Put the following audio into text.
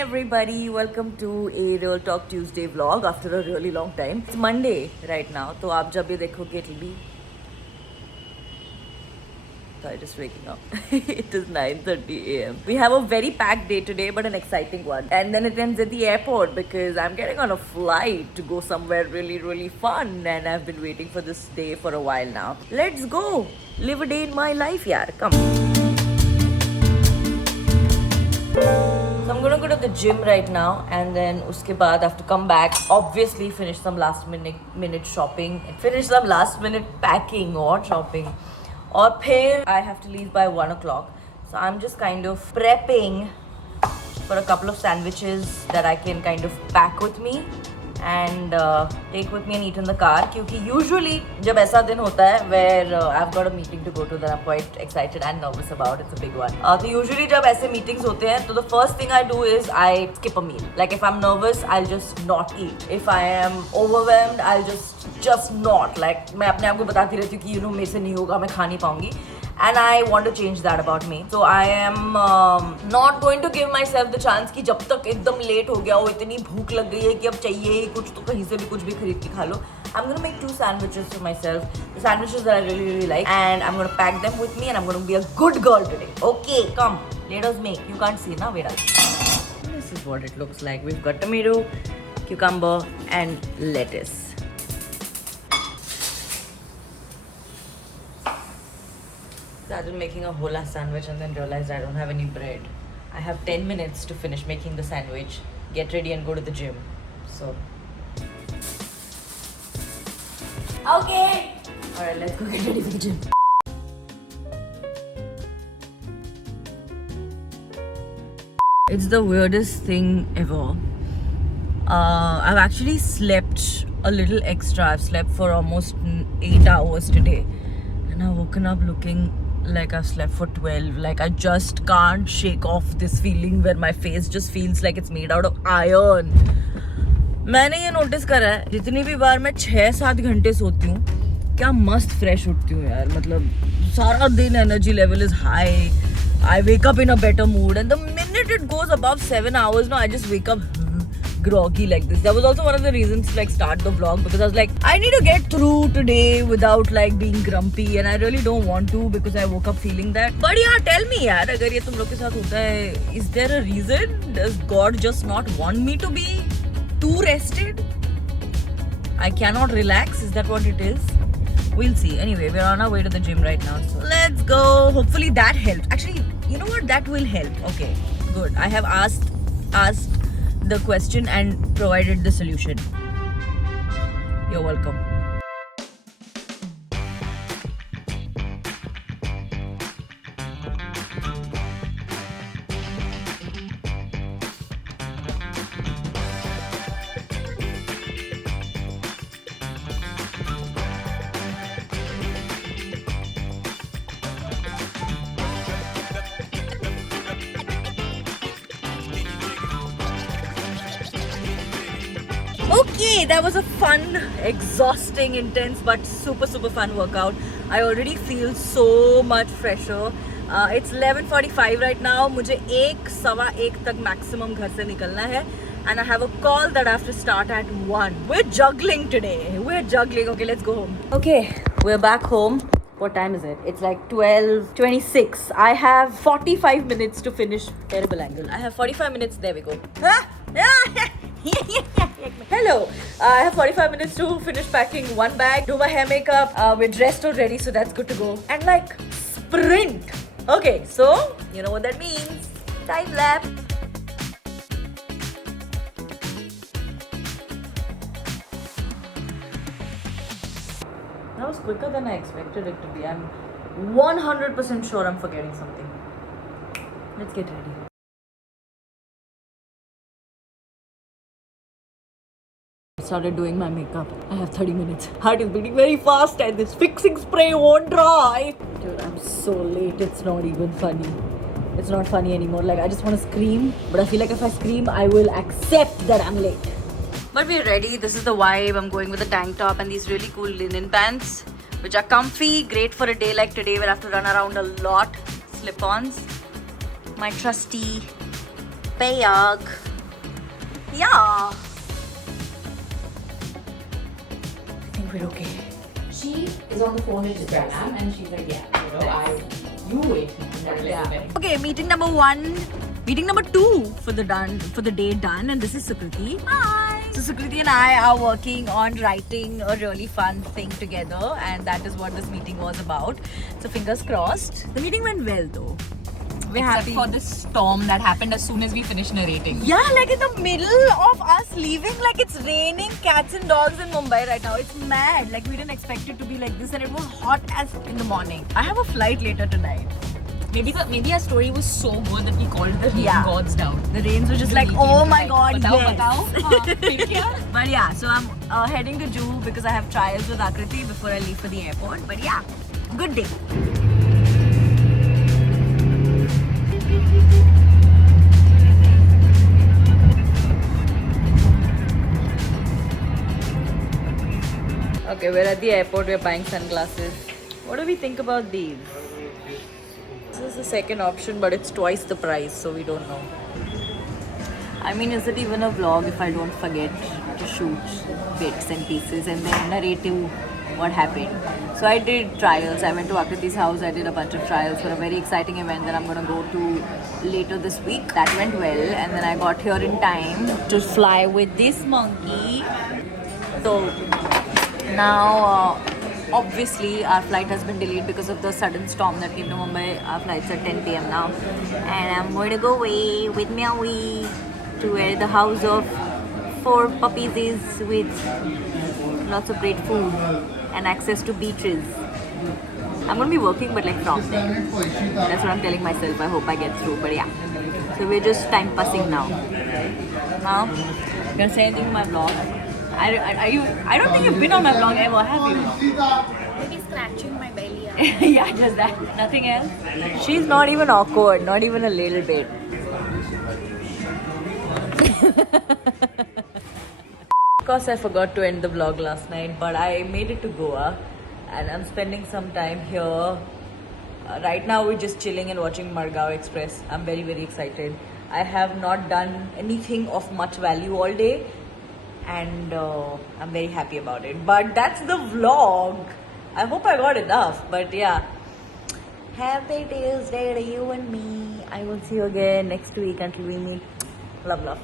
everybody, welcome to a Real Talk Tuesday vlog after a really long time. It's Monday right now, so आप जब भी देखोगे it'll be. So I'm just waking up. It is 9:30 a.m. We have a very packed day today, but an exciting one. And then it ends at the airport because I'm getting on a flight to go somewhere really fun, and I've been waiting for this day for a while now. Let's go live a day in my life, yaar. Come. So I'm gonna go to the gym right now, and then uske baad I have to come back, obviously finish some last minute shopping and finish some last minute packing or shopping, or फिर I have to leave by 1 o'clock. So I'm just kind of prepping for a couple of sandwiches that I can kind of pack with me and take with me and eat in the car. क्योंकि usually जब ऐसा दिन होता है where I've got a meeting to go to that I'm quite excited and nervous about. It's a big one. तो usually जब ऐसे meetings होते हैं तो the first thing I do is I skip a meal. Like if I'm nervous, I'll just not eat. If I am overwhelmed, I'll just not. Like मैं अपने आप को बताती रहती हूँ कि you know मेरे से नहीं होगा, मैं खा नहीं पाऊंगी. And I want to change that about me. So I am not going to give myself the chance कि जब तक एकदम late हो गया हो, इतनी भूख लग गई है कि अब चाहिए ही कुछ, तो कहीं से भी कुछ भी खरीद के खा लो. I'm gonna make 2 sandwiches for myself. The sandwiches that I really like, and I'm gonna pack them with me, and I'm gonna be a good girl today. Okay, come, let us make. You can't see now. Wait. This is what it looks like. We've got tomato, cucumber, and lettuce. Started making a whole ass sandwich and then realized I don't have any bread. I have 10 minutes to finish making the sandwich, get ready and go to the gym. So okay. Alright, let's go get ready for the gym. It's the weirdest thing ever. I've actually slept a little extra. I've slept for almost 8 hours today. And I've woken up looking like I've slept for 12. Like I just can't shake off this feeling where my face just feels like it's made out of iron. मैंने ये notice करा है, जितनी भी बार मैं 6-7 घंटे सोती हूँ, क्या मस्त फ्रेश उठती हूँ यार. मतलब सारा दिन energy level is high. I wake up in a better mood, and the minute it goes above 7 hours, no, I just wake up groggy like this. That was also one of the reasons to like start the vlog, because I was like, I need to get through today without like being grumpy, and I really don't want to because I woke up feeling that. But yeah, tell me yaar, अगर ये तुम लोग के साथ होता है, is there a reason? Does God just not want me to be too rested? I cannot relax. Is that what it is? We'll see. Anyway, we're on our way to the gym right now, so let's go. Hopefully that helps. Actually, you know what? That will help. Okay, good. I have asked the question and provided the solution. You're welcome. Okay, that was a fun, exhausting, intense but super fun workout. I already feel so much fresher. It's 11:45 right now. मुझे 1-1:15 तक maximum घर से निकलना है, and I have a call that I have to start at 1. We're juggling today. Okay, let's go home. Okay, we're back home. What time is it? It's like 12:26. I have 45 minutes to finish. Terrible angle. I have 45 minutes. There we go. Hello. I have 45 minutes to finish packing one bag, do my hair, makeup. We're dressed already, so that's good to go. And like sprint. Okay, so you know what that means. Time lapse. That was quicker than I expected it to be. I'm 100% sure I'm forgetting something. Let's get ready. Started doing my makeup. I have 30 minutes. Heart is beating very fast and this fixing spray won't dry. Dude, I'm so late. It's not even funny. It's not funny anymore. Like I just want to scream, but I feel like if I scream, I will accept that I'm late. But we're ready. This is the vibe. I'm going with a tank top and these really cool linen pants, which are comfy, great for a day like today where I have to run around a lot. Slip-ons. My trusty Payag Yeah. I think we're okay. She is on the phone with Instagram and she's like, yeah, you wait. Okay, meeting number 1. Meeting number 2 for the day done, and this is Sukriti. Hi! So Sukriti and I are working on writing a really fun thing together, and that is what this meeting was about. So fingers crossed. The meeting went well though. We're Except happy. for this storm that happened as soon as we finished narrating. Yeah, like in the middle of us leaving, like it's raining cats and dogs in Mumbai right now. It's mad. Like we didn't expect it to be like this, and it was hot as in the morning. I have a flight later tonight. Maybe our story was so good that we called the rain Yeah. gods down. The rains were just like, oh my god, Batao, yes. But yeah, so I'm heading to Juhu because I have trials with Akriti before I leave for the airport. But yeah, good day. Okay, we're at the airport, we're buying sunglasses. What do we think about these? This is the second option, but it's twice the price, so we don't know. I mean, is it even a vlog if I don't forget to shoot bits and pieces and then narrate to what happened? So I did trials. I went to Akriti's house. I did a bunch of trials for a very exciting event that I'm going to go to later this week. That went well, and then I got here in time to fly with this monkey. So now, obviously, our flight has been delayed because of the sudden storm that came to Mumbai. Our flight's at 10 p.m. now, and I'm going to go away with Meowie to where the house of 4 puppies is, with lots of great food and access to beaches. I'm going to be working, but like from there. That's what I'm telling myself. I hope I get through, but yeah. So we're just time passing now. Now, you gonna say anything to my vlog? I don't think you've been on my vlog ever, have you? Maybe scratching my belly. Yeah, just that. Nothing else. She's not even awkward, not even a little bit. Of course, I forgot to end the vlog last night, but I made it to Goa and I'm spending some time here. Right now, we're just chilling and watching Margao Express. I'm very, very excited. I have not done anything of much value all day, and I'm very happy about it. But that's the vlog. I hope I got enough, but yeah. Happy Tuesday to you and me. I will see you again next week until we meet. Love, love.